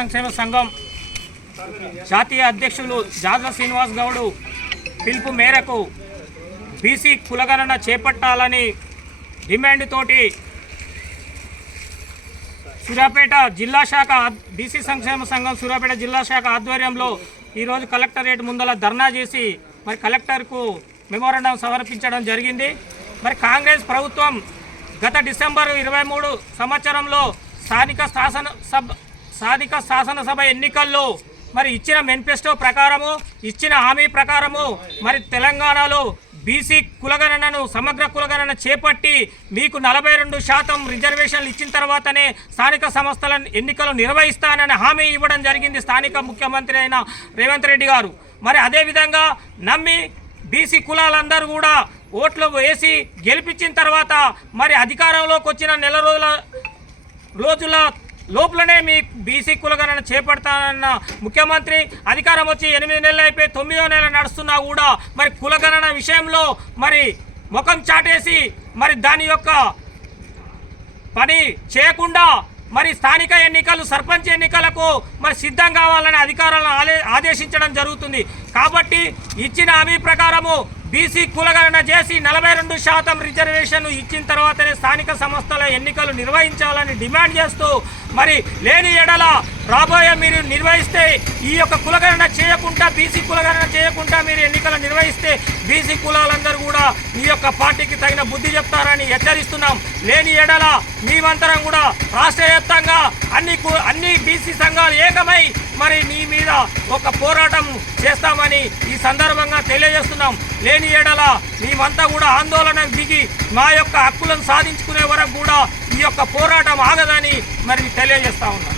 సంక్షేమ సంఘం జాతీయ అధ్యక్షులు జాజా శ్రీనివాస్ గౌడ్ పిలుపు మేరకు బీసీ కులగణన చేపట్టాలని డిమాండ్ తోటి సూర్యాపేట జిల్లా శాఖ బీసీ సంక్షేమ సంఘం సూర్యాపేట జిల్లా శాఖ ఆధ్వర్యంలో ఈరోజు కలెక్టరేట్ ముందల ధర్నా చేసి మరి కలెక్టర్కు మెమోరాండం సమర్పించడం జరిగింది. మరి కాంగ్రెస్ ప్రభుత్వం గత డిసెంబర్ 23 సంవత్సరంలో స్థానిక శాసనసభ ఎన్నికల్లో మరి ఇచ్చిన మేనిఫెస్టో ప్రకారము ఇచ్చిన హామీ ప్రకారము మరి తెలంగాణలో బీసీ కులగణనను సమగ్ర కులగణన చేపట్టి మీకు 42% రిజర్వేషన్లు ఇచ్చిన తర్వాతనే స్థానిక సంస్థల ఎన్నికలు నిర్వహిస్తానని హామీ ఇవ్వడం జరిగింది స్థానిక ముఖ్యమంత్రి అయిన రేవంత్ రెడ్డి గారు. మరి అదేవిధంగా నమ్మి బీసీ కులాలందరూ కూడా ఓట్లు వేసి గెలిపించిన తర్వాత మరి అధికారంలోకి వచ్చిన నెల రోజుల లోపలనే మీ బీసీ కులగణన చేపడతానన్న ముఖ్యమంత్రి అధికారం వచ్చి 8 నెలలు అయిపోయి 9వ నెల నడుస్తున్నా కూడా మరి కులగణన విషయంలో మరి ముఖం చాటేసి మరి దాని యొక్క పని చేయకుండా మరి స్థానిక ఎన్నికలు సర్పంచ్ ఎన్నికలకు మరి సిద్ధం కావాలని అధికారులను ఆదేశించడం జరుగుతుంది. కాబట్టి ఇచ్చిన హామీ ప్రకారము బీసీ కులగణన చేసి 42% రిజర్వేషన్ ఇచ్చిన తర్వాతనే స్థానిక సంస్థల ఎన్నికలు నిర్వహించాలని డిమాండ్ చేస్తూ మరి లేని ఎడల రాబోయే మీరు నిర్వహిస్తే ఈ యొక్క కులగణన చేయకుండా బీసీ కులగణన చేయకుండా మీరు ఎన్నికలు నిర్వహిస్తే బీసీ కులాలందరూ కూడా మీ యొక్క పార్టీకి తగిన బుద్ధి చెప్తారని హెచ్చరిస్తున్నాం. లేని ఎడల మేమంతరం కూడా రాష్ట్ర వ్యాప్తంగా అన్ని బీసీ సంఘాలు ఏకమై మరి నీ మీద ఒక పోరాటం చేస్తామని ఈ సందర్భంగా తెలియజేస్తున్నాం. లేని ఎడల మేమంతా కూడా ఆందోళనకు దిగి మా యొక్క హక్కులను సాధించుకునే వరకు కూడా ఈ యొక్క పోరాటం ఆగదని మరి తెలియజేస్తా ఉన్నాం.